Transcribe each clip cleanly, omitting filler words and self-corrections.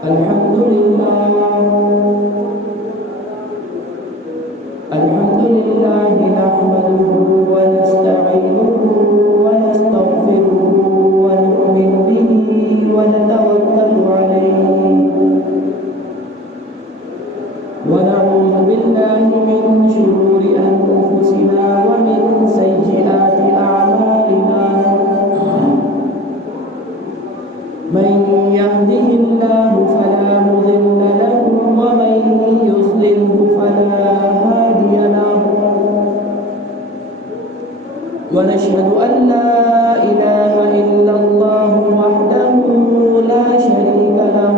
الحمد لله نحمده ونستعينه ونستغفره ونؤمن به ونتوكل عليه ونعوذ بالله من شرور أنفسنا ومن سيئات أعمالنا من يهده الله فلا مضل له ومن يضلله فلا هادي له ونشهد أن لا إله إلا الله وحده لا شريك له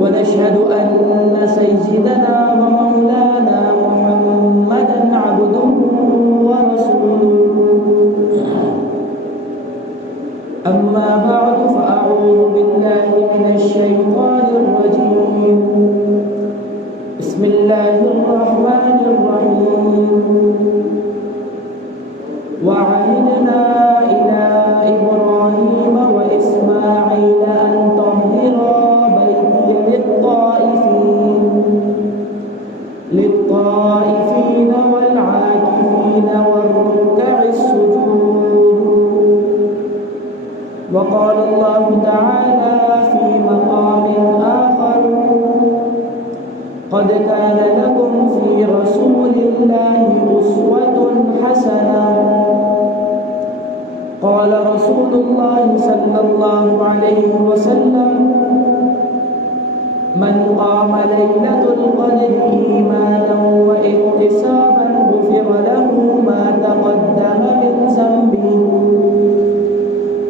ونشهد أن سيدنا ومولانا محمدا عبده ورسوله أما بعد فأعوذ بالله من الشيطان الرجيم بسم الله الرحمن الرحيم وعهدنا إلى إبراهيم وإسماعيل أن طهرا بيتي للطائفين والعاكفين والركع السجود وقال الله تعالى في مقام آخر قد كان لكم في رسول الله أسوة حسنة قال رسول الله صلى الله عليه وسلم من قام ليلة القدر إيمانا واحتسابا غفر له ما تقدم من ذنبه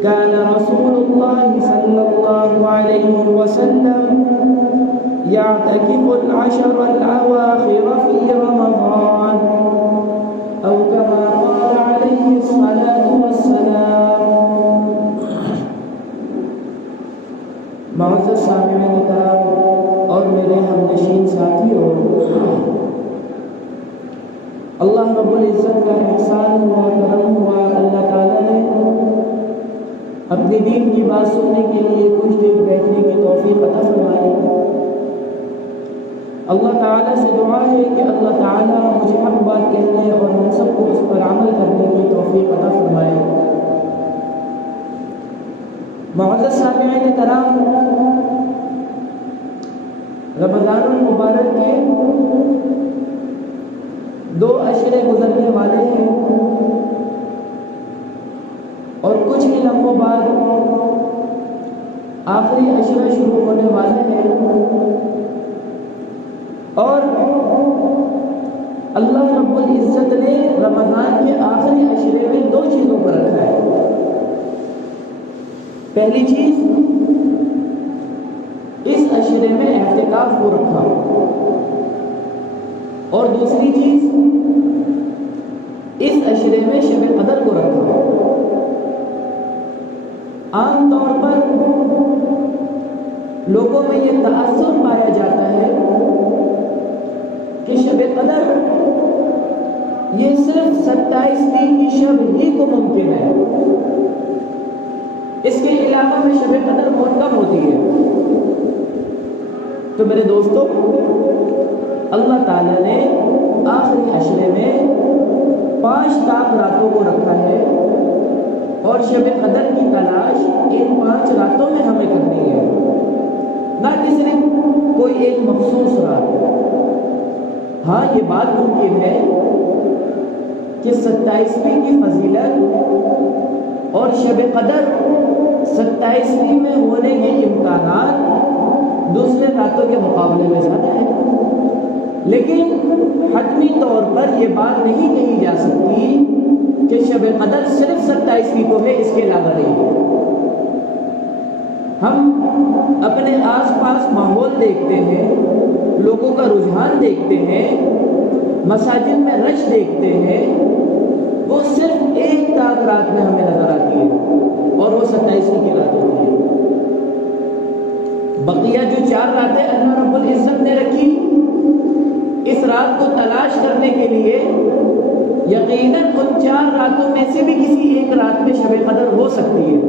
كان رسول الله صلى الله عليه وسلم يعتكف العشر الأواخر في رمضان أو كما قال عليه الصلاة والسلام. معزز سامعین کرام اور میرے ہمنشین ساتھیوں، اللہ رب العزت کا احسان ہوا، کرم ہوا، اللہ تعالیٰ نے اپنے دین کی بات سننے کے لیے کچھ دیر بیٹھنے کی توفیق عطا فرمائی۔ اللہ تعالیٰ سے دعا ہے کہ اللہ تعالیٰ مجھے حق بات کہنے اور ہم سب کو اس پر عمل کرنے کی توفیق عطا فرمائے۔ معزز سامعین کرام، رمضان المبارک کے 2 عشرے گزرنے والے ہیں اور کچھ ہی لمحوں بعد آخری عشرہ شروع ہونے والے ہیں، اور اللہ رب العزت نے رمضان کے آخری عشرے میں 2 چیزوں پر رکھا ہے۔ پہلی چیز، اس عشرے میں اعتکاف کو رکھا، اور دوسری چیز، اس عشرے میں شب قدر کو رکھا۔ عام طور پر لوگوں میں یہ تاثر پایا جاتا ہے کہ شب قدر یہ صرف 27ویں کی شب ہی کو ممکن ہے، اس کے علاوہ میں شب قدر بہت کم ہوتی ہے۔ تو میرے دوستو، اللہ تعالیٰ نے آخری عشرے میں 5 تاک راتوں کو رکھا ہے، اور شب قدر کی تلاش ان 5 راتوں میں ہمیں کرنی ہے، نہ کہ صرف کوئی ایک مخصوص رات۔ ہاں، یہ بات ممکن ہے کہ 27ویں کی فضیلت اور شب قدر 27ویں میں ہونے کے امکانات دوسرے راتوں کے مقابلے میں زیادہ ہیں، لیکن حتمی طور پر یہ بات نہیں کہی جا سکتی کہ شب قدر صرف 27ویں کو ہے، اس کے علاوہ نہیں ہے۔ ہم اپنے آس پاس ماحول دیکھتے ہیں، لوگوں کا رجحان دیکھتے ہیں، مساجد میں رش دیکھتے ہیں، وہ صرف 1 تاک رات میں ہمیں نظر آتی ہے، اور وہ 27ویں کی رات ہوتی ہے۔ بقیہ جو 4 راتیں اللہ رب العزت نے رکھی، اس رات کو تلاش کرنے کے لیے یقیناً ان 4 راتوں میں سے بھی کسی ایک رات میں شب قدر ہو سکتی ہے۔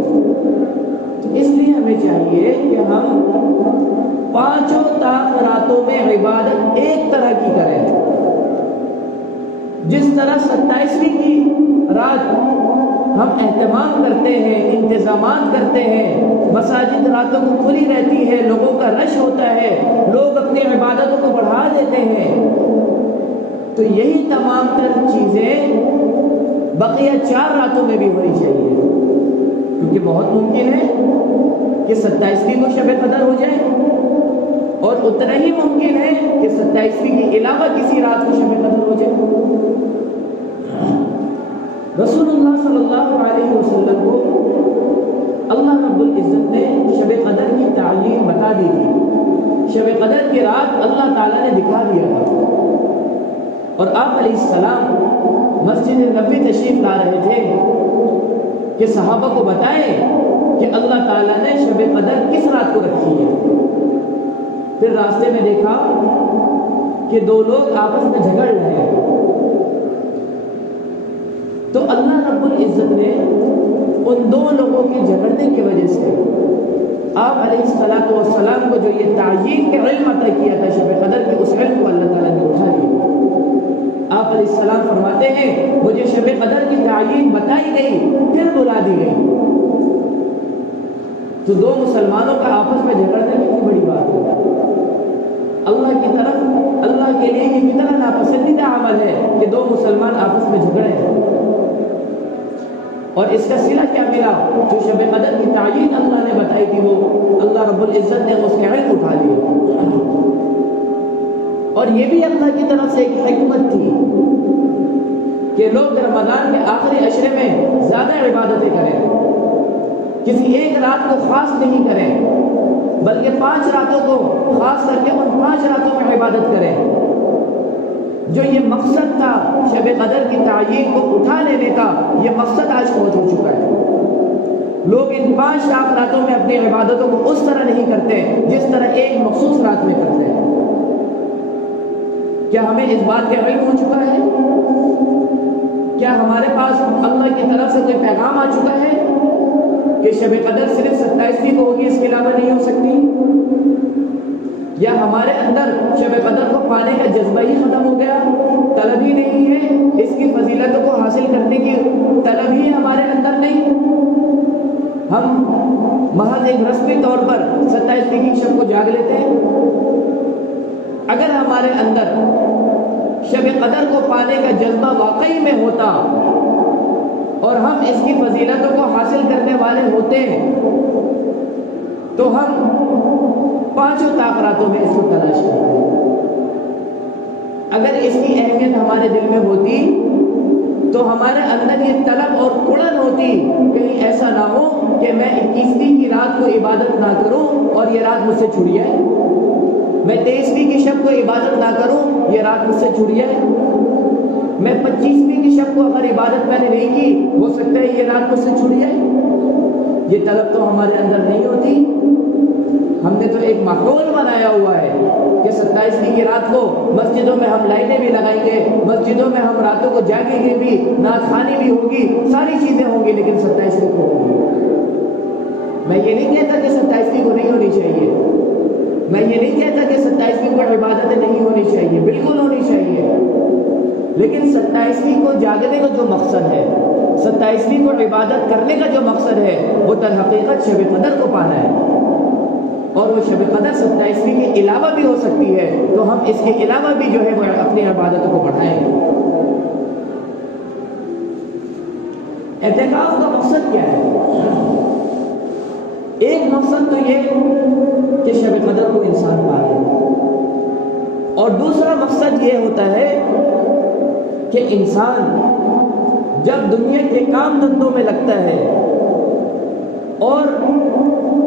تو اس لیے ہمیں چاہیے کہ ہم 5 طاق راتوں میں عبادت ایک طرح کی کریں. جس طرح 27ویں کی رات ہم اہتمام کرتے ہیں، انتظامات کرتے ہیں، مساجد راتوں کو کھلی رہتی ہے، لوگوں کا رش ہوتا ہے، لوگ اپنی عبادتوں کو بڑھا دیتے ہیں، تو یہی تمام تر چیزیں بقیہ 4 راتوں میں بھی ہونی چاہیے. کیونکہ بہت ممکن ہے کہ 27ویں کو شب قدر ہو جائے، اور اتنا ہی ممکن ہے کہ 27ویں کے علاوہ کسی رات کو شب قدر ہو جائے. رسول اللہ صلی اللہ علیہ وسلم کو اللہ رب العزت نے شب قدر کی تعلیم بتا دی تھی. شب قدر کی رات اللہ تعالیٰ نے دکھا دیا تھا، اور آپ علیہ السلام مسجد نبوی تشریف لا رہے تھے کہ صحابہ کو بتائیں کہ اللہ تعالیٰ نے شب قدر کس رات کو رکھی ہے. پھر راستے میں دیکھا کہ 2 لوگ آپس میں جھگڑ رہے ہیں. تو اللہ رب العزت نے ان 2 لوگوں کے جھگڑنے کی وجہ سے آپ علیہ السلام کو جو یہ تعین کے علم عطا کیا تھا شب قدر کے، اس علم کو اللہ تعالیٰ نے اٹھا لیا. آپ علیہ السلام فرماتے ہیں مجھے شب قدر کی تعین بتائی گئی، پھر بلا دی گئی. تو 2 مسلمانوں کا آپس میں جھگڑنے کتنی بڑی بات ہے. اللہ کی طرف، اللہ کے لیے یہ کتنا ناپسندیدہ عمل ہے کہ 2 مسلمان آپس میں جھگڑے ہیں. اور اس کا صلہ کیا ملا؟ جو شب قدر کی تعین اللہ نے بتائی تھی وہ اللہ رب العزت نے اس کے علم اٹھا لیا. اور یہ بھی اللہ کی طرف سے ایک حکمت تھی کہ لوگ رمضان کے آخری عشرے میں زیادہ عبادتیں کریں، کسی ایک رات کو خاص نہیں کریں، بلکہ 5 راتوں کو خاص کر کے ان 5 راتوں میں عبادت کریں. جو یہ مقصد تھا شب قدر کی تعین کو اٹھا لینے کا، یہ مقصد آج پہنچ ہو چکا ہے. لوگ ان 5 راتوں میں اپنی عبادتوں کو اس طرح نہیں کرتے جس طرح ایک مخصوص رات میں کرتے ہیں. کیا ہمیں اس بات کا علم ہو چکا ہے؟ کیا ہمارے پاس اللہ کی طرف سے کوئی پیغام آ چکا ہے کہ شب قدر صرف 27ویں کو ہوگی، اس کے علاوہ نہیں ہو سکتی؟ یا ہمارے اندر شب قدر کو پانے کا جذبہ ہی ختم ہو گیا، طلب ہی نہیں ہے، اس کی فضیلتوں کو حاصل کرنے کی طلب ہی ہمارے اندر نہیں؟ ہم محض ایک رسمی طور پر 27ویں کی شب کو جاگ لیتے ہیں. اگر ہمارے اندر شب قدر کو پانے کا جذبہ واقعی میں ہوتا اور ہم اس کی فضیلتوں کو حاصل کرنے والے ہوتے تو ہم 5 طاق راتوں میں اس کو تلاش کرتے. اگر اس کی اہمیت ہمارے دل میں ہوتی تو ہمارے اندر یہ طلب اور کڑن ہوتی، کہیں ایسا نہ ہو کہ میں 21ویں کی رات کو عبادت نہ کروں اور یہ رات مجھ سے چھوٹ جائے، میں 23ویں کی شب کو عبادت نہ کروں، یہ رات مجھ سے چھوٹ جائے، میں 25ویں کی شب کو اگر عبادت میں نے نہیں کی، ہو سکتا ہے یہ رات مجھ سے چھوٹ جائے. یہ طلب تو ہمارے اندر نہیں ہوتی. ہم نے تو ایک ماحول بنایا ہوا ہے کہ 27ویں کی رات کو مسجدوں میں ہم لائٹیں بھی لگائیں گے، مسجدوں میں ہم راتوں کو جاگیں گے بھی، نعت خوانی بھی ہوگی، ساری چیزیں ہوں گی، لیکن 27ویں کو ہوگی. میں یہ نہیں کہتا کہ 27ویں کو نہیں ہونی چاہیے، میں یہ نہیں کہتا کہ 27ویں کو عبادتیں نہیں ہونی چاہیے، بالکل ہونی چاہیے. لیکن 27ویں کو جاگنے کا جو مقصد ہے، 27ویں کو عبادت کرنے کا جو مقصد ہے، وہ در حقیقت شب قدر کو پانا ہے. اور وہ شب قدر 27ویں کے علاوہ بھی ہو سکتی ہے، تو ہم اس کے علاوہ بھی جو ہے وہ اپنی عبادتوں کو بڑھائیں گے. اعتکاف کا مقصد کیا ہے؟ ایک مقصد تو یہ کہ شب قدر کو انسان پائے، اور دوسرا مقصد یہ ہوتا ہے کہ انسان جب دنیا کے کام دھندوں میں لگتا ہے اور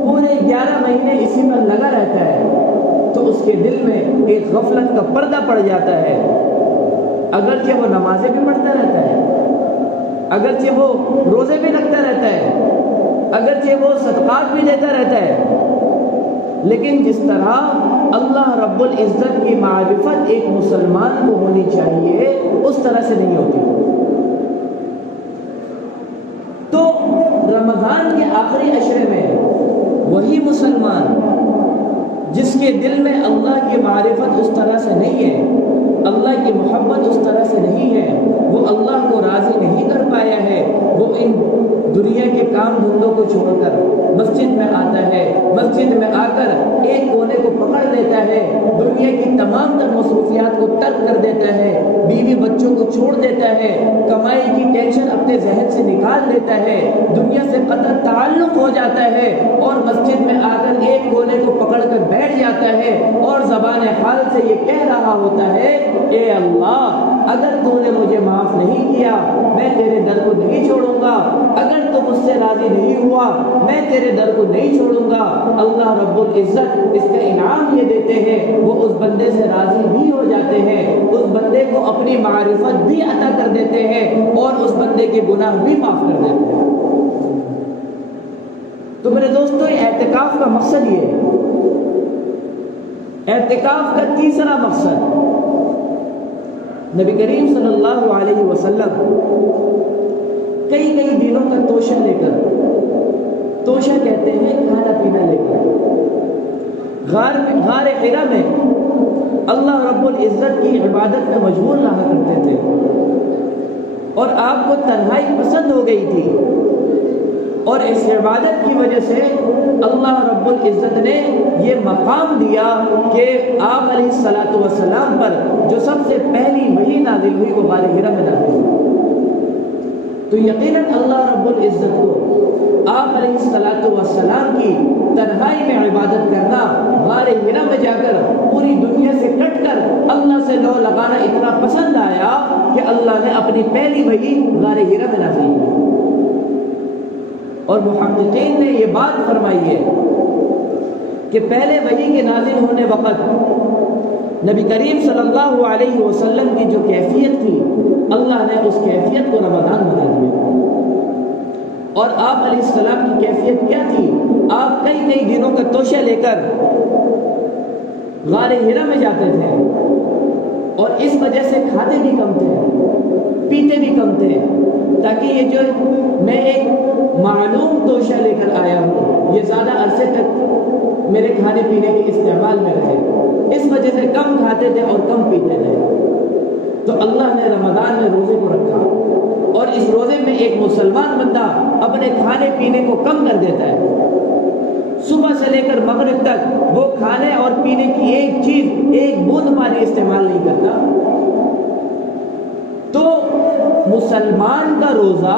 پورے 11 مہینے اسی میں لگا رہتا ہے، تو اس کے دل میں ایک غفلت کا پردہ پڑ جاتا ہے. اگرچہ وہ نمازیں بھی پڑھتا رہتا ہے، اگرچہ وہ روزے بھی رکھتا رہتا ہے، اگرچہ وہ صدقات بھی دیتا رہتا ہے، لیکن جس طرح اللہ رب العزت کی معرفت ایک مسلمان کو ہونی چاہیے اس طرح سے نہیں ہوتی. تو رمضان کے آخری عشرے میں وہی وہی مسلمان جس کے دل میں اللہ کی معرفت اس طرح سے نہیں ہے، اللہ کی محبت اس طرح سے نہیں ہے، وہ اللہ کو راضی نہیں کر پایا ہے، وہ ان دنیا کے کام دھندوں کو چھوڑ کر مسجد میں آتا ہے، مسجد میں آ کر ایک کونے کو پکڑ لیتا ہے، دنیا کی تمام تر مصروفیات کو ترک کر دیتا ہے، بیوی بچوں کو چھوڑ دیتا ہے، کمائی کی ٹینشن اپنے ذہن سے نکال لیتا ہے، دنیا سے قطع تعلق ہو جاتا ہے اور مسجد میں آ کر ایک کونے کو پکڑ کر بیٹھ جاتا ہے اور زبان حال سے یہ کہہ رہا ہوتا ہے، اے اللہ اگر تو نے مجھے معاف نہیں کیا میں تیرے در کو نہیں چھوڑوں گا، اگر تو مجھ سے راضی نہیں ہوا میں تیرے در کو نہیں چھوڑوں گا۔ اللہ رب العزت اس کا انعام یہ دیتے ہیں، وہ اس بندے سے راضی بھی ہو جاتے ہیں، اس بندے کو اپنی معرفت بھی عطا کر دیتے ہیں اور اس بندے کے گناہ بھی معاف کر دیتے ہیں۔ تو میرے دوستو اعتکاف کا مقصد یہ ہے، اعتکاف کا تیسرا مقصد نبی کریم صلی اللہ علیہ وسلم کئی دنوں کا توشہ لے کر، توشہ کہتے ہیں کھانا پینا لے کر غار حرا میں اللہ رب العزت کی عبادت میں مشغول رہا کرتے تھے، اور آپ کو تنہائی پسند ہو گئی تھی، اور اس عبادت کی وجہ سے اللہ رب العزت نے یہ مقام دیا کہ آپ علیہ الصلوۃ والسلام پر جو سب سے پہلی وحی نازل ہوئی وہ غار حرا میں نازل ہوئی۔ تو یقیناً اللہ رب العزت کو آپ علیہ الصلوۃ والسلام کی تنہائی میں عبادت کرنا، غار حرا میں جا کر پوری دنیا سے کٹ کر اللہ سے لو لگانا اتنا پسند آیا کہ اللہ نے اپنی پہلی وحی غار حرا میں نازل کی۔ اور محققین نے یہ بات فرمائی ہے کہ پہلے وحی کے نازل ہونے وقت نبی کریم صلی اللہ علیہ وسلم کی جو کیفیت تھی، اللہ نے اس کیفیت کو رمضان بنا دیا، اور آپ علیہ السلام کی کیفیت کیا تھی؟ آپ کئی دنوں کا توشہ لے کر غار حرا میں جاتے تھے، اور اس وجہ سے کھاتے بھی کم تھے، پیتے بھی کم تھے، تاکہ یہ جو میں ایک معلوم توشہ لے کر آیا ہوں یہ زیادہ عرصے تک میرے کھانے پینے کے استعمال میں رہے، اس وجہ سے کم کھاتے تھے اور کم پیتے تھے۔ تو اللہ نے رمضان میں روزے کو رکھا، اور اس روزے میں ایک مسلمان بندہ اپنے کھانے پینے کو کم کر دیتا ہے، صبح سے لے کر مغرب تک وہ کھانے اور پینے کی ایک چیز، ایک بوند پانی استعمال نہیں کرتا۔ تو مسلمان کا روزہ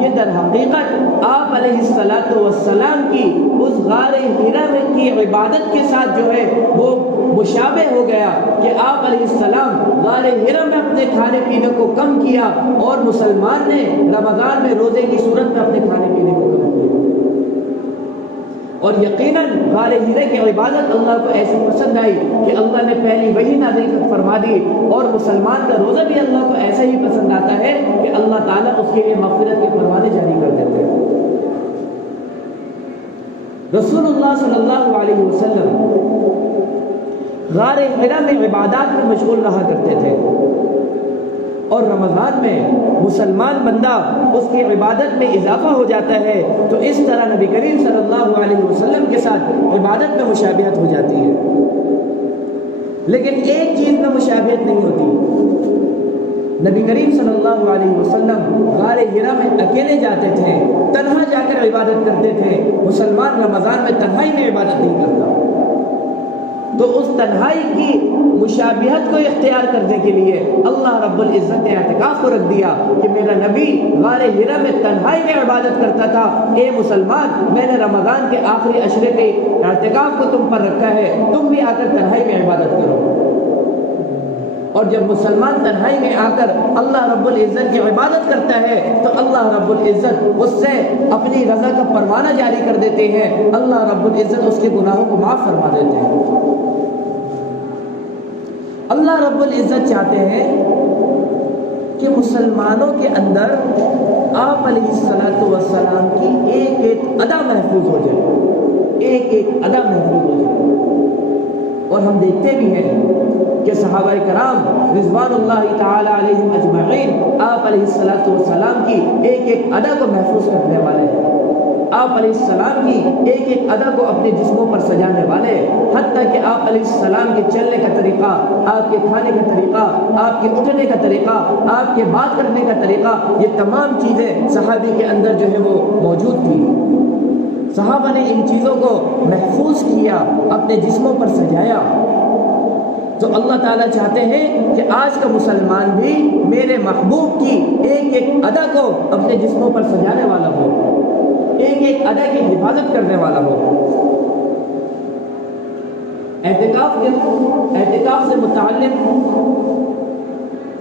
یہ در حقیقت آپ علیہ الصلوۃ والسلام کی اس غار حرا میں کی عبادت کے ساتھ جو ہے وہ مشابہ ہو گیا کہ آپ علیہ السلام غار حرا میں اپنے کھانے پینے کو کم کیا، اور مسلمان نے رمضان میں روزے کی صورت میں اپنے کھانے پینے کو کم کیا۔ اور یقیناً غار حرا کی عبادت اللہ کو ایسی پسند آئی کہ اللہ نے پہلی وحی نازل فرما دی، اور مسلمان کا روزہ بھی اللہ کو ایسا ہی پسند آتا ہے کہ اللہ تعالیٰ اس کے لیے مغفرت کے پروانے جاری کر دیتے ہیں۔ رسول اللہ صلی اللہ علیہ وسلم غار حرا میں عبادات میں مشغول رہا کرتے تھے، اور رمضان میں مسلمان بندہ اس کی عبادت میں اضافہ ہو جاتا ہے، تو اس طرح نبی کریم صلی اللہ علیہ وسلم کے ساتھ عبادت میں مشابہت ہو جاتی ہے۔ لیکن ایک چیز میں مشابہت نہیں ہوتی، نبی کریم صلی اللہ علیہ وسلم غار حرا میں اکیلے جاتے تھے، تنہا جا کر عبادت کرتے تھے، مسلمان رمضان میں تنہائی میں عبادت نہیں کرتا۔ تو اس تنہائی کی مشابہت کو اختیار کرنے کے لیے اللہ رب العزت نے اعتکاف کو رکھ دیا کہ میرا نبی غار حرا میں تنہائی میں عبادت کرتا تھا، اے مسلمان میں نے رمضان کے آخری عشرے کے اعتکاف کو تم پر رکھا ہے، تم بھی آ کر تنہائی میں عبادت کرو۔ اور جب مسلمان تنہائی میں آ کر اللہ رب العزت کی عبادت کرتا ہے تو اللہ رب العزت اس سے اپنی رضا کا پروانہ جاری کر دیتے ہیں، اللہ رب العزت اس کے گناہوں کو معاف فرما دیتے ہیں۔ اللہ رب العزت چاہتے ہیں کہ مسلمانوں کے اندر آپ علیہ الصلوۃ والسلام کی ایک ایک ادا محفوظ ہو جائے، ایک ایک ادا محفوظ ہو جائے۔ اور ہم دیکھتے بھی ہیں کہ صحابہ کرام رضوان اللہ تعالی علیہم اجمعین آپ علیہ الصلوۃ والسلام کی ایک ایک ادا کو محفوظ کرنے والے ہیں۔ آپ علیہ السلام کی ایک ایک ادا کو اپنے جسموں پر سجانے والے، حتیٰ کہ آپ علیہ السلام کے چلنے کا طریقہ، آپ کے کھانے کا طریقہ، آپ کے اٹھنے کا طریقہ، آپ کے بات کرنے کا طریقہ، یہ تمام چیزیں صحابی کے اندر جو ہے وہ موجود تھی۔ صحابہ نے ان چیزوں کو محفوظ کیا، اپنے جسموں پر سجایا۔ تو اللہ تعالیٰ چاہتے ہیں کہ آج کا مسلمان بھی میرے محبوب کی ایک ایک ادا کو اپنے جسموں پر سجانے والا ہو، ایک ایک ادا کی حفاظت کرنے والا ہو۔ اعتکاف سے متعلق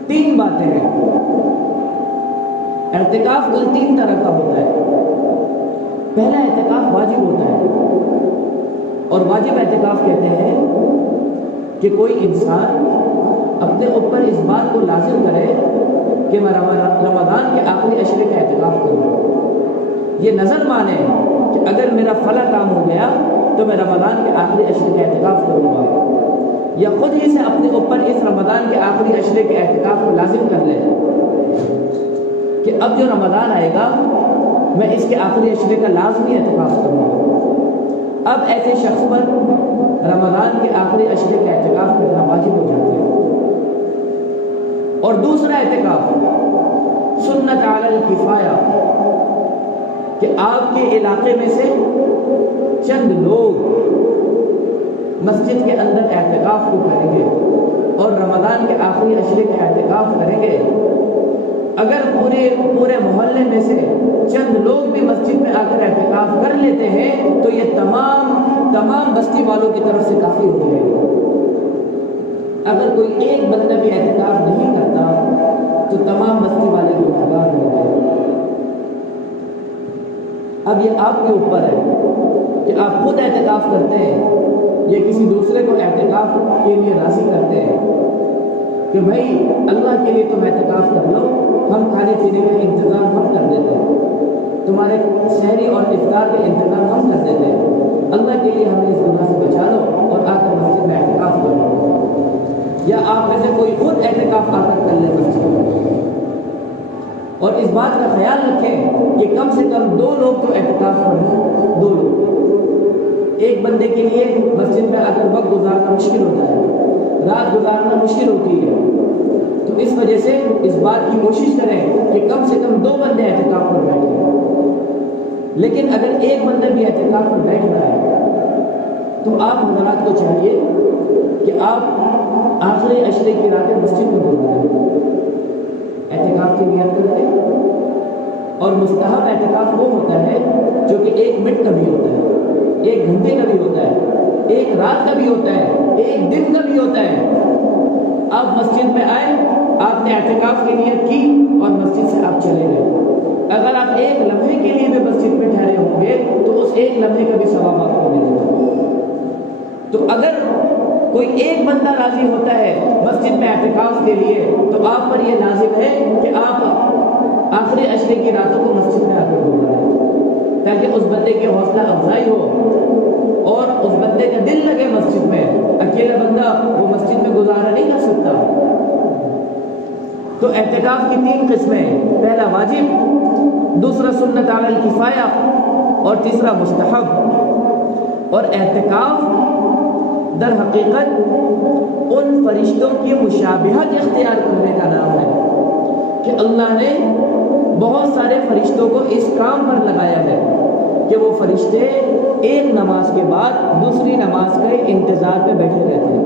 3 باتیں ہیں۔ اعتکاف کل 3 طرح کا ہوتا ہے۔ پہلا اعتکاف واجب ہوتا ہے، اور واجب اعتکاف کہتے ہیں کہ کوئی انسان اپنے اوپر اس بات کو لازم کرے کہ میں رمضان کے آخری عشرے کا اعتکاف کروں، یہ نظر مانے کہ اگر میرا فلاں کام ہو گیا تو میں رمضان کے آخری عشرے کا اعتکاف کروں گا، یا خود ہی سے اپنے اوپر اس رمضان کے آخری عشرے کے اعتکاف کو لازم کر لے کہ اب جو رمضان آئے گا میں اس کے آخری عشرے کا لازمی اعتکاف کروں گا۔ اب ایسے شخص پر رمضان کے آخری عشرے کا اعتکاف کرنا واجب ہو جاتا ہے۔ اور دوسرا اعتکاف سنت علی الکفایہ، کہ آپ کے علاقے میں سے چند لوگ مسجد کے اندر اعتکاف کو کریں گے اور رمضان کے آخری عشرے کا اعتکاف کریں گے۔ اگر پورے محلے میں سے چند لوگ بھی مسجد میں آ کر اعتکاف کر لیتے ہیں تو یہ تمام بستی والوں کی طرف سے کافی ہو جائے گا۔ اگر کوئی ایک بندہ بھی اعتکاف نہیں کرتا تو تمام بستی والے کو گناہگار ہو جائے۔ اب یہ آپ کے اوپر ہے کہ آپ خود اعتکاف کرتے ہیں یا کسی دوسرے کو اعتکاف کے لیے راضی کرتے ہیں کہ بھائی اللہ کے لیے تم اعتکاف کر لو، ہم کھانے پینے کا انتظام ہم کر دیتے ہیں، تمہارے سحری اور افطار کا انتظام ہم کر دیتے ہیں، اللہ کے لیے ہمیں اس گناہ سے بچا لو اور آ کر مسجد میں اعتکاف کر لو۔ یا آپ میں سے کوئی خود اعتکاف آ کر کر لے مسجد میں، اور اس بات کا خیال رکھیں کہ کم سے کم 2 لوگ تو اعتکاف کریں، 2 لوگ۔ ایک بندے کے لیے مسجد میں آ کر وقت گزارنا مشکل ہوتا ہے، رات گزارنا مشکل ہوتی ہے، تو اس وجہ سے اس بات کی کوشش کریں کہ کم سے کم 2 بندے اعتکاف پر بیٹھیں۔ لیکن اگر ایک بندہ بھی اعتکاف پر بیٹھ رہا ہے تو آپ حضرات کو چاہیے کہ آپ آخری عشرے کی راتیں مسجد میں گزاریں، اعتکاف کی نیت کرتے ہیں۔ اور مستحب اعتکاف وہ ہوتا ہے جو کہ 1 منٹ کا بھی ہوتا ہے، 1 گھنٹے کا بھی ہوتا ہے، 1 رات کا بھی ہوتا ہے، 1 دن کا بھی ہوتا ہے۔ آپ مسجد میں آئے، آپ نے اعتکاف کی نیت کی اور مسجد سے آپ چلے گئے، اگر آپ 1 لمحے کے لیے بھی مسجد میں ٹھہرے ہوں گے تو اس 1 لمحے کا بھی ثواب آپ کو ملے گا۔ تو اگر کوئی ایک بندہ راضی ہوتا ہے مسجد میں اعتکاف کے لیے تو آپ پر یہ لازم ہے کہ آپ آخری عشرے کی راتوں کو مسجد میں آ کر گزاریں، تاکہ اس بندے کی حوصلہ افزائی ہو اور اس بندے کا دل لگے مسجد میں۔ اکیلا بندہ وہ مسجد میں گزارا نہیں کر سکتا۔ تو اعتکاف کی 3 قسمیں، پہلا واجب، دوسرا سنت علی الکفایہ، اور تیسرا مستحب۔ اور اعتکاف در حقیقت ان فرشتوں کی مشابہت اختیار کرنے کا نام ہے کہ اللہ نے بہت سارے فرشتوں کو اس کام پر لگایا ہے کہ وہ فرشتے ایک نماز کے بعد دوسری نماز کے انتظار پہ بیٹھے رہتے ہیں۔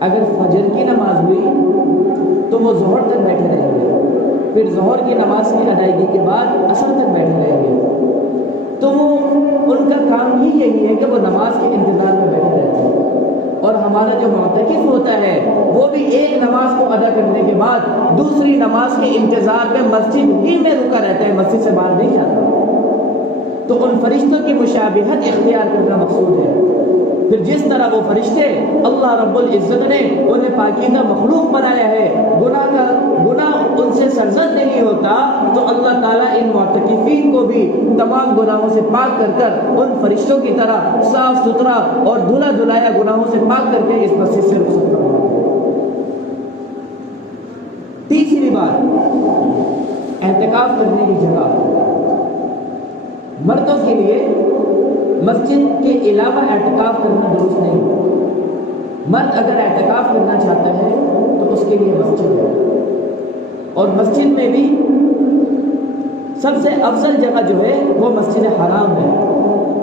اگر فجر کی نماز ہوئی تو وہ ظہر تک بیٹھے رہیں گے، پھر ظہر کی نماز کی ادائیگی کے بعد عصر تک بیٹھے رہیں گے۔ تو وہ ان کا کام ہی یہی ہے کہ وہ نماز کے انتظار میں بیٹھے رہتے ہیں۔ اور ہمارا جو معتکف ہوتا ہے وہ بھی ایک نماز کو ادا کرنے کے بعد دوسری نماز کے انتظار میں مسجد ہی میں رکا رہتا ہے، مسجد سے باہر نہیں جاتا۔ تو ان فرشتوں کی مشابہت اختیار کرنا مقصود ہے۔ پھر جس طرح وہ فرشتے اللہ رب العزت نے انہیں پاکیزہ مخلوق بنایا ہے، گناہ ان سے سرزد نہیں ہوتا، تو اللہ تعالیٰ ان معتکفین کو بھی تمام گناہوں سے پاک کر کر ان فرشتوں کی طرح صاف ستھرا اور دھلا دھلایا گناہوں سے پاک کر کے اس مسجد سے رخصت کرواتا ہے۔ تیسری بات، اعتکاف کرنے کی جگہ۔ مردوں کے لیے مسجد کے علاوہ اعتکاف کرنا درست نہیں۔ مرد اگر اعتکاف کرنا چاہتا ہے تو اس کے لیے مسجد ہے، اور مسجد میں بھی سب سے افضل جگہ جو ہے وہ مسجد حرام ہے،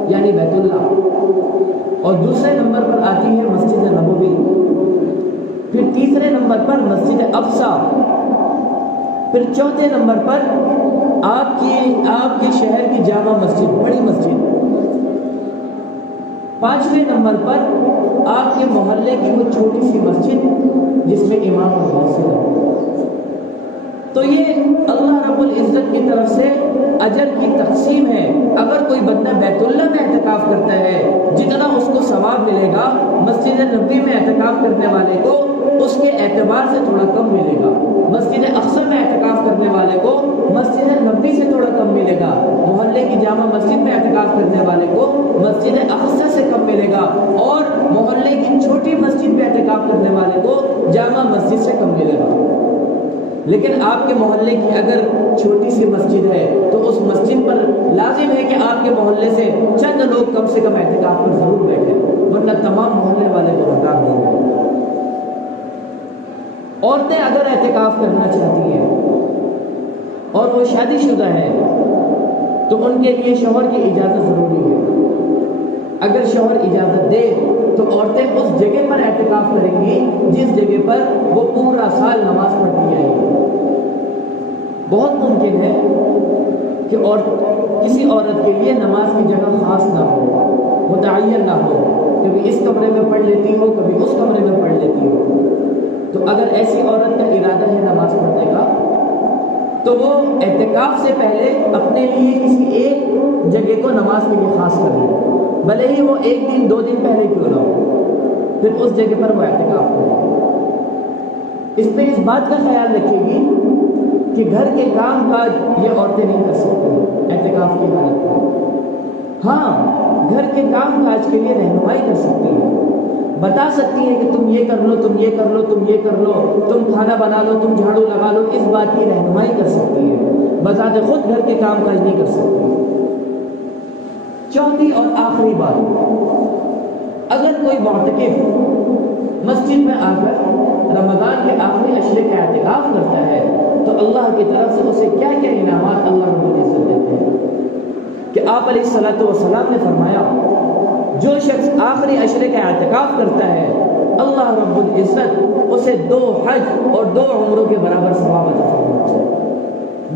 یعنی بیت اللہ، اور دوسرے نمبر پر آتی ہے مسجد نبوی، پھر تیسرے نمبر پر مسجد اقصی، پھر چوتھے نمبر پر آپ کے شہر کی جامع مسجد، بڑی مسجد، پانچویں نمبر پر آپ کے محلے کی وہ چھوٹی سی مسجد جس میں امام موجود ہے۔ تو یہ اللہ رب العزت کی طرف سے اجر کی تقسیم ہے۔ اگر کوئی بندہ بیت اللہ میں اعتکاف کرتا ہے، جتنا اس کو ثواب ملے گا مسجد نبوی میں اعتکاف کرنے والے کو اس کے اعتبار سے تھوڑا کم ملے گا، مسجد اقصی میں اعتکاف کرنے والے کو مسجد نبوی سے تھوڑا کم ملے گا، محلے کی جامع مسجد میں اعتکاف کرنے والے کو مسجد اقصی سے کم ملے گا، اور محلے کی چھوٹی مسجد میں اعتکاف کرنے والے کو جامع مسجد سے کم ملے گا۔ لیکن آپ کے محلے کی اگر چھوٹی سی مسجد ہے تو اس مسجد پر لازم ہے کہ آپ کے محلے سے چند لوگ کم سے کم اعتکاف پر ضرور بیٹھیں، ورنہ تمام محلے والے تو ہنگام نہیں ہیں۔ عورتیں اگر اعتکاف کرنا چاہتی ہیں اور وہ شادی شدہ ہے تو ان کے لیے شوہر کی اجازت ضروری ہے۔ اگر شوہر اجازت دے تو عورتیں اس جگہ پر اعتکاف کریں گی جس جگہ پر وہ پورا سال نماز پڑھتی آئی ہے۔ بہت ممکن ہے کہ کسی عورت کے لیے نماز کی جگہ خاص نہ ہو، متعین نہ ہو، کبھی اس کمرے میں پڑھ لیتی ہو کبھی اس کمرے میں پڑھ لیتی ہو۔ تو اگر ایسی عورت کا ارادہ ہے نماز پڑھنے کا تو وہ اعتکاف سے پہلے اپنے لیے کسی ایک جگہ کو نماز کے لیے خاص کر لے، بھلے ہی وہ ایک دن دو دن پہلے کیوں نہ ہو، پھر اس جگہ پر وہ اعتکاف کرے۔ اس پہ اس بات کا خیال رکھے گی کہ گھر کے کام کاج یہ عورتیں نہیں کر سکتی اعتکاف کی حالت میں۔ ہاں، گھر کے کام کاج کے لیے رہنمائی کر سکتی ہیں، بتا سکتی ہیں کہ تم یہ کر لو، تم یہ کر لو، تم یہ کر لو، تم کھانا بنا لو، تم جھاڑو لگا لو، اس بات کی رہنمائی کر سکتی ہے، بذات خود گھر کے کام کاج نہیں کر سکتی۔ چوتھی اور آخری بات، اگر کوئی معتکف مسجد میں آ کر رمضان کے آخری عشرے کا اعتکاف کرتا ہے تو اللہ کی طرف سے اسے کیا کیا انعامات اللہ رب العزت دیتے ہیں کہ آپ علیہ الصلوۃ والسلام نے فرمایا جو شخص آخری عشرے کا اعتکاف کرتا ہے اللہ رب العزت اسے 2 حج اور 2 عمروں کے برابر ثواب عطا فرماتا ہے،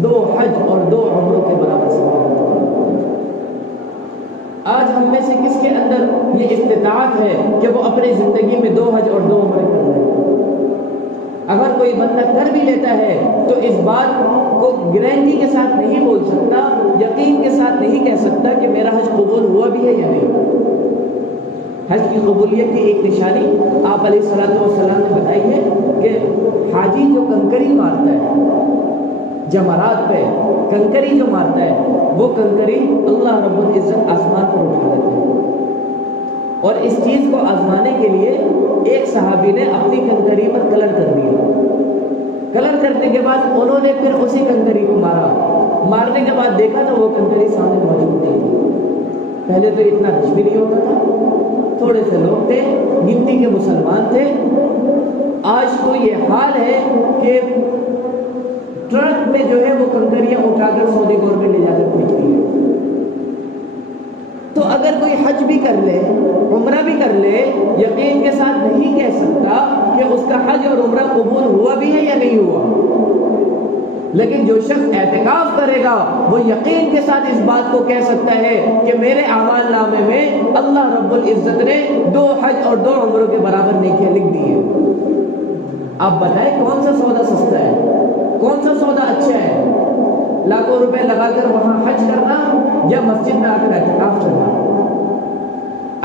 2 حج اور 2 عمروں کے برابر ثواب عطا فرماتا ہے۔ آج ہم میں سے کس کے اندر یہ استطاعت ہے کہ وہ اپنی زندگی میں 2 حج اور 2 عمرے کر لے؟ اگر کوئی بندہ کر بھی لیتا ہے تو اس بات کو گارنٹی کے ساتھ نہیں بول سکتا، یقین کے ساتھ نہیں کہہ سکتا کہ میرا حج قبول ہوا بھی ہے یا نہیں۔ حج کی قبولیت کی ایک نشانی آپ علیہ الصلوۃ والسلام نے بتائی ہے کہ حاجی جو کنکری مارتا ہے جمرات پہ، کنکری جو مارتا ہے وہ کنکری اللہ رب العزت آسمان پر اٹھا لیتا ہے، اور اس چیز کو آزمانے کے لیے ایک صحابی نے اپنی کنکری پر کلر کر دیا، کلر کرنے کے بعد انہوں نے پھر اسی کنکری کو مارا، مارنے کے بعد دیکھا تو وہ کنکری سامنے موجود نہیں تھی۔ پہلے تو اتنا رش بھی نہیں ہوتا تھا، تھوڑے سے لوگ تھے، گنتی کے مسلمان تھے۔ آج تو یہ حال ہے کہ ٹرک میں جو ہے وہ کنکریاں اٹھا کر سعودی گورنمنٹ لے جا کر پھینکتی ہے۔ تو اگر کوئی حج بھی کر لے، عمرہ بھی کر لے، یقین کے ساتھ نہیں کہہ سکتا کہ اس کا حج اور عمرہ قبول ہوا بھی ہے یا نہیں ہوا، لیکن جو شخص اعتکاف کرے گا وہ یقین کے ساتھ اس بات کو کہہ سکتا ہے کہ میرے اعمال نامے میں اللہ رب العزت نے 2 حج اور 2 عمروں کے برابر نیکیاں لکھ دی ہیں۔ آپ بتائیں کون سا سودا سستا ہے، کون سا سودا اچھا ہے؟ لاکھوں روپے لگا کر وہاں حج کرنا یا مسجد میں آ کر اعتکاف کرنا؟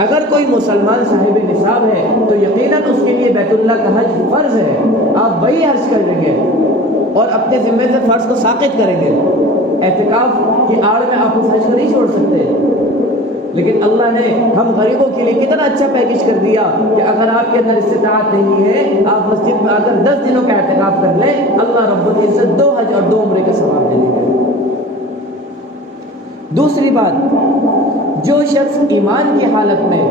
اگر کوئی مسلمان صاحب نصاب ہے تو یقیناً اس کے لیے بیت اللہ کا حج فرض ہے، آپ وہی حج کریں گے اور اپنے ذمے سے فرض کو ساقط کریں گے۔ اعتکاف کی آڑ میں آپ اس حج کو نہیں چھوڑ سکتے، لیکن اللہ نے ہم غریبوں کے لیے کتنا اچھا پیکج کر دیا کہ اگر آپ کے اندر استطاعت نہیں ہے آپ مسجد میں آ کر 10 دنوں کا اعتکاف کر لیں، اللہ رب العزت 2 حج اور 2 عمرے کا ثواب دے دے گا۔ دوسری بات، جو شخص ایمان کی حالت میں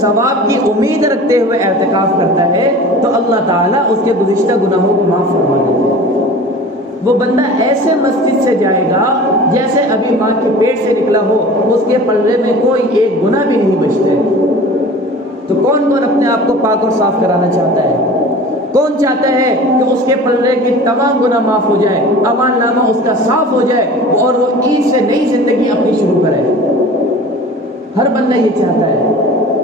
ثواب کی امید رکھتے ہوئے اعتکاف کرتا ہے تو اللہ تعالیٰ اس کے گزشتہ گناہوں کو معاف فرما دیتے ہیں۔ وہ بندہ ایسے مسجد سے جائے گا جیسے ابھی ماں کے پیٹ سے نکلا ہو، اس کے پلڑے میں کوئی ایک گناہ بھی نہیں بچتے۔ تو کون کون اپنے آپ کو پاک اور صاف کرانا چاہتا ہے؟ کون چاہتا ہے کہ اس کے پلڑے کی تمام گناہ معاف ہو جائے، امان نامہ اس کا صاف ہو جائے اور وہ عید سے نئی زندگی اپنی شروع کرے؟ ہر بندہ یہ چاہتا ہے۔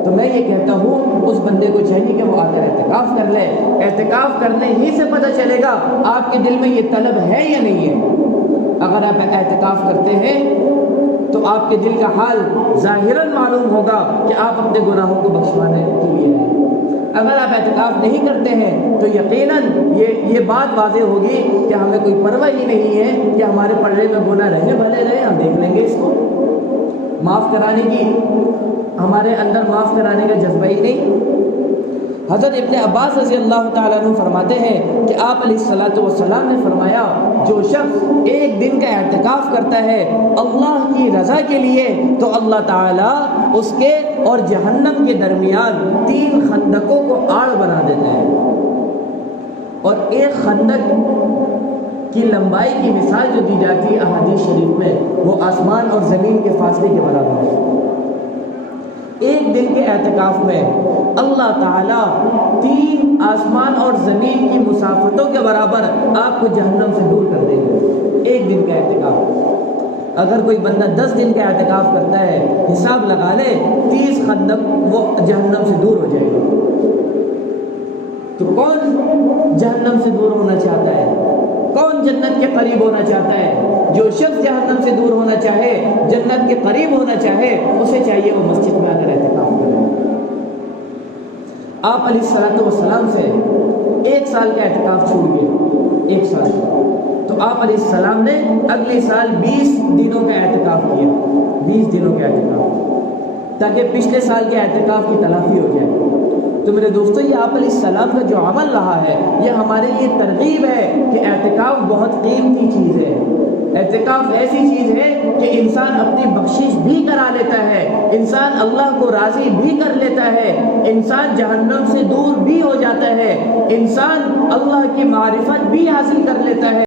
تو میں یہ کہتا ہوں اس بندے کو چاہیے کہ وہ آ کر اعتکاف کر لے۔ اعتکاف کرنے ہی سے پتہ چلے گا آپ کے دل میں یہ طلب ہے یا نہیں ہے۔ اگر آپ اعتکاف کرتے ہیں تو آپ کے دل کا حال ظاہراً معلوم ہوگا کہ آپ اپنے گناہوں کو بخشوانے کے لیے ہیں۔ اگر آپ اعتکاف نہیں کرتے ہیں تو یقیناً یہ بات واضح ہوگی کہ ہمیں کوئی پرواہ ہی نہیں ہے کہ ہمارے پلڑے میں گناہ رہے بھلے رہے، ہم دیکھ لیں گے اس کو۔ معاف کرانے کی ہمارے اندر معاف کرانے کا جذبہ ہی نہیں۔ حضرت ابن عباس رضی اللہ تعالیٰ عنہ فرماتے ہیں کہ آپ علیہ الصلوۃ والسلام نے فرمایا، جو شخص ایک دن کا اعتکاف کرتا ہے اللہ کی رضا کے لیے تو اللہ تعالیٰ اس کے اور جہنم کے درمیان 3 خندقوں کو آڑ بنا دیتا ہے۔ اور ایک خندق کی لمبائی کی مثال جو دی جاتی ہے احادیث شریف میں، وہ آسمان اور زمین کے فاصلے کے برابر ہے۔ ایک دن کے اعتکاف میں اللہ تعالیٰ 3 آسمان اور زمین کی مسافتوں کے برابر آپ کو جہنم سے دور کر دیں گے۔ ایک دن کا اعتکاف، اگر کوئی بندہ 10 دن کا اعتکاف کرتا ہے، حساب لگا لے 30 خندق وہ جہنم سے دور ہو جائے گا۔ تو کون جہنم سے دور ہونا چاہتا ہے؟ کون جنت کے قریب ہونا چاہتا ہے؟ جو شخص جہنم سے دور ہونا چاہے، جنت کے قریب ہونا چاہے، اسے چاہیے وہ مسجد میں آ کر اعتکاف کرے۔ آپ علیہ الصلوۃ والسلام سے 1 سال کا اعتکاف چھوٹ گیا، 1 سال کا، تو آپ علیہ السلام نے اگلے سال 20 دنوں کا اعتکاف کیا، 20 دنوں کا اعتکاف، تاکہ پچھلے سال کے اعتکاف کی تلافی ہو جائے۔ تو میرے دوستو، یہ آپ علیہ السلام کا جو عمل رہا ہے یہ ہمارے لیے ترغیب ہے کہ اعتکاف بہت قیمتی چیز ہے۔ اعتکاف ایسی چیز ہے کہ انسان اپنی بخشش بھی کرا لیتا ہے، انسان اللہ کو راضی بھی کر لیتا ہے، انسان جہنم سے دور بھی ہو جاتا ہے، انسان اللہ کی معرفت بھی حاصل کر لیتا ہے۔